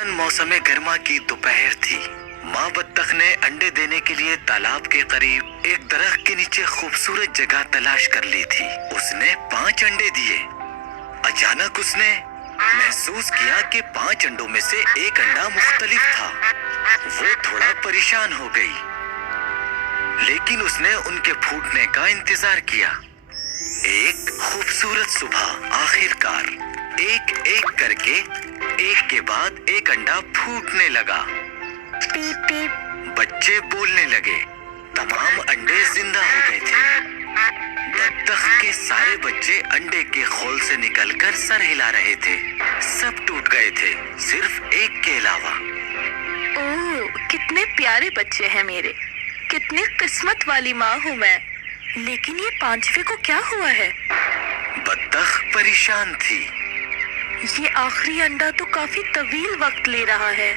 मौसम गर्मा की दोपहर थी। माँ बत्तख ने अंडे देने के लिए तालाब के करीब एक दरख्त के नीचे खूबसूरत जगह तलाश कर ली थी। उसने 5 अंडे दिए। अचानक उसने महसूस किया कि 5 अंडों में से एक अंडा मुख्तलिफ था। वो थोड़ा परेशान हो गई, लेकिन उसने उनके फूटने का इंतजार किया। एक खूबसूरत सुबह आखिरकार एक एक करके एक के बाद एक अंडा फूटने लगा। पीप पीप। बच्चे बोलने लगे। तमाम अंडे जिंदा हो गए थे। बत्तख के सारे बच्चे अंडे के खोल से निकलकर सर हिला रहे थे। सब टूट गए थे, सिर्फ एक के अलावा। ओह, कितने प्यारे बच्चे हैं मेरे। कितनी किस्मत वाली माँ हूँ मैं। लेकिन ये 5वें को क्या हुआ है? बत्तख परेशान थी। ये आखिरी अंडा तो काफी तवील वक्त ले रहा है।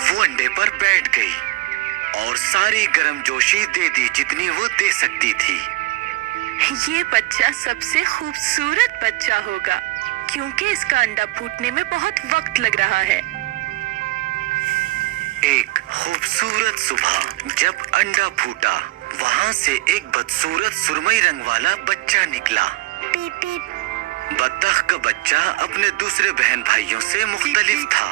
वो अंडे पर बैठ गई और सारी गर्मजोशी दे दी जितनी वो दे सकती थी। ये बच्चा सबसे खूबसूरत बच्चा होगा, क्योंकि इसका अंडा फूटने में बहुत वक्त लग रहा है। एक खूबसूरत सुबह जब अंडा फूटा, वहाँ से एक बदसूरत सुरमई रंग वाला बच्चा निकला। पीप पीप। बत्तख का बच्चा अपने दूसरे बहन भाइयों से मुख्तलिफ था।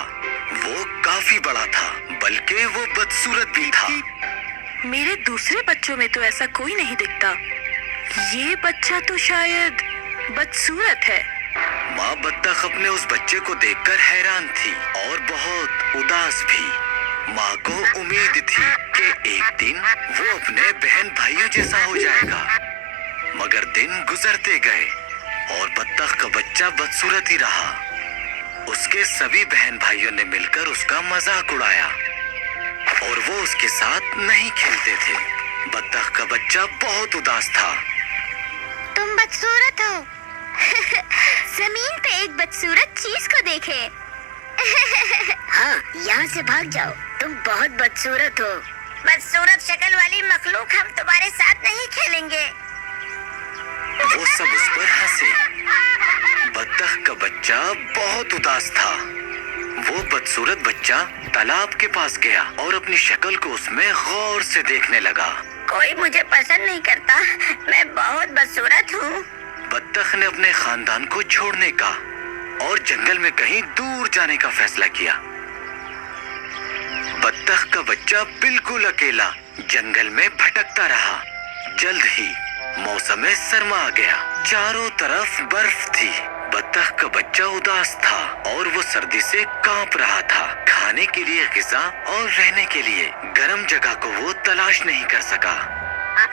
वो काफी बड़ा था, बल्कि वो बदसूरत भी था। मेरे दूसरे बच्चों में तो ऐसा कोई नहीं दिखता। ये बच्चा तो शायद बदसूरत है। माँ बत्तख अपने उस बच्चे को देखकर हैरान थी और बहुत उदास भी। माँ को उम्मीद थी कि एक दिन वो अपने बहन भाइयों जैसा हो जाएगा, मगर दिन गुजरते गए और बत्तख का बच्चा बदसूरत ही रहा। उसके सभी बहन भाइयों ने मिलकर उसका मजाक उड़ाया और वो उसके साथ नहीं खेलते थे। बत्तख का बच्चा बहुत उदास था। तुम बदसूरत हो। जमीन पे एक बदसूरत चीज को देखे। हाँ, यहाँ से भाग जाओ। तुम बहुत बदसूरत हो। बदसूरत शक्ल वाली मखलूक, हम तुम्हारे साथ नहीं खेलेंगे। वो सब उस पर हंसे। बत्तख का बच्चा बहुत उदास था। वो बदसूरत बच्चा तालाब के पास गया और अपनी शक्ल को उसमें गौर से देखने लगा। कोई मुझे पसंद नहीं करता, मैं बहुत बदसूरत हूँ। बत्तख ने अपने खानदान को छोड़ने का और जंगल में कहीं दूर जाने का फैसला किया। बत्तख का बच्चा बिल्कुल अकेला जंगल में भटकता रहा। जल्द ही मौसम सरमा आ गया। चारों तरफ बर्फ थी। बत्तख का बच्चा उदास था और वो सर्दी से कांप रहा था। खाने के लिए ग़िज़ा और रहने के लिए गर्म जगह को वो तलाश नहीं कर सका।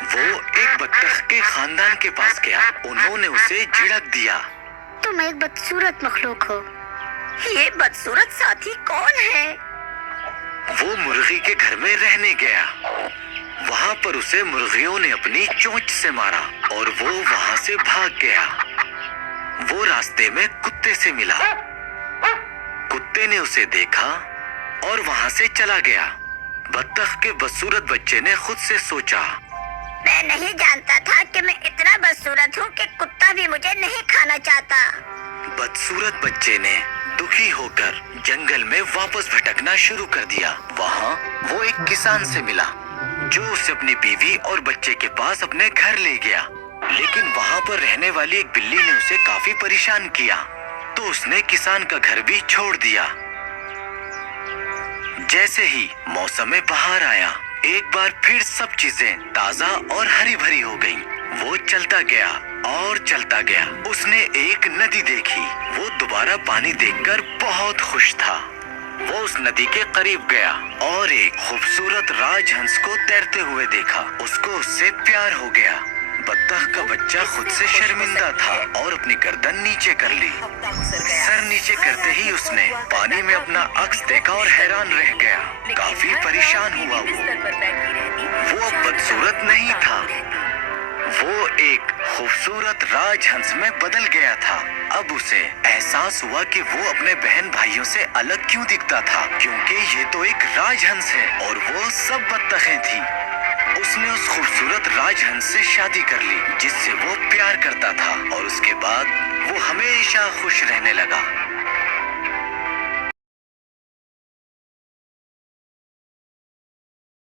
वो एक बत्तख के खानदान के पास गया। उन्होंने उसे झिड़क दिया। तुम एक बदसूरत मखलूक हो। ये बदसूरत साथी कौन है? वो मुर्गी के घर में रहने गया। वहाँ पर उसे मुर्गियों ने अपनी चोंच से मारा और वो वहाँ से भाग गया। वो रास्ते में कुत्ते से मिला। कुत्ते ने उसे देखा और वहाँ से चला गया। बत्तख के बदसूरत बच्चे ने खुद से सोचा, मैं नहीं जानता था कि मैं इतना बदसूरत हूँ कि कुत्ता भी मुझे नहीं खाना चाहता। बदसूरत बच्चे ने दुखी होकर जंगल में वापस भटकना शुरू कर दिया। वहाँ वो एक किसान से मिला जो उसे अपनी बीवी और बच्चे के पास अपने घर ले गया। लेकिन वहाँ पर रहने वाली एक बिल्ली ने उसे काफी परेशान किया, तो उसने किसान का घर भी छोड़ दिया। जैसे ही मौसम में बहार आया, एक बार फिर सब चीजें ताजा और हरी भरी हो गईं। वो चलता गया और चलता गया। उसने एक नदी देखी। वो दोबारा पानी देखकर बहुत खुश था। वो उस नदी के करीब गया और एक खूबसूरत राजहंस को तैरते हुए देखा। उसको उससे प्यार हो गया। बत्तख का बच्चा खुद से शर्मिंदा था और अपनी गर्दन नीचे कर ली। सर नीचे करते ही उसने पानी में अपना अक्स देखा और हैरान रह गया। काफी परेशान हुआ वो अब बदसूरत नहीं था। वो एक खूबसूरत राजहंस में बदल गया था। अब उसे एहसास हुआ कि वो अपने बहन भाइयों से अलग क्यों दिखता था, क्योंकि ये तो एक राजहंस है और वो सब बत्तखें थी। उसने उस खूबसूरत राजहंस से शादी कर ली जिससे वो प्यार करता था और उसके बाद वो हमेशा खुश रहने लगा।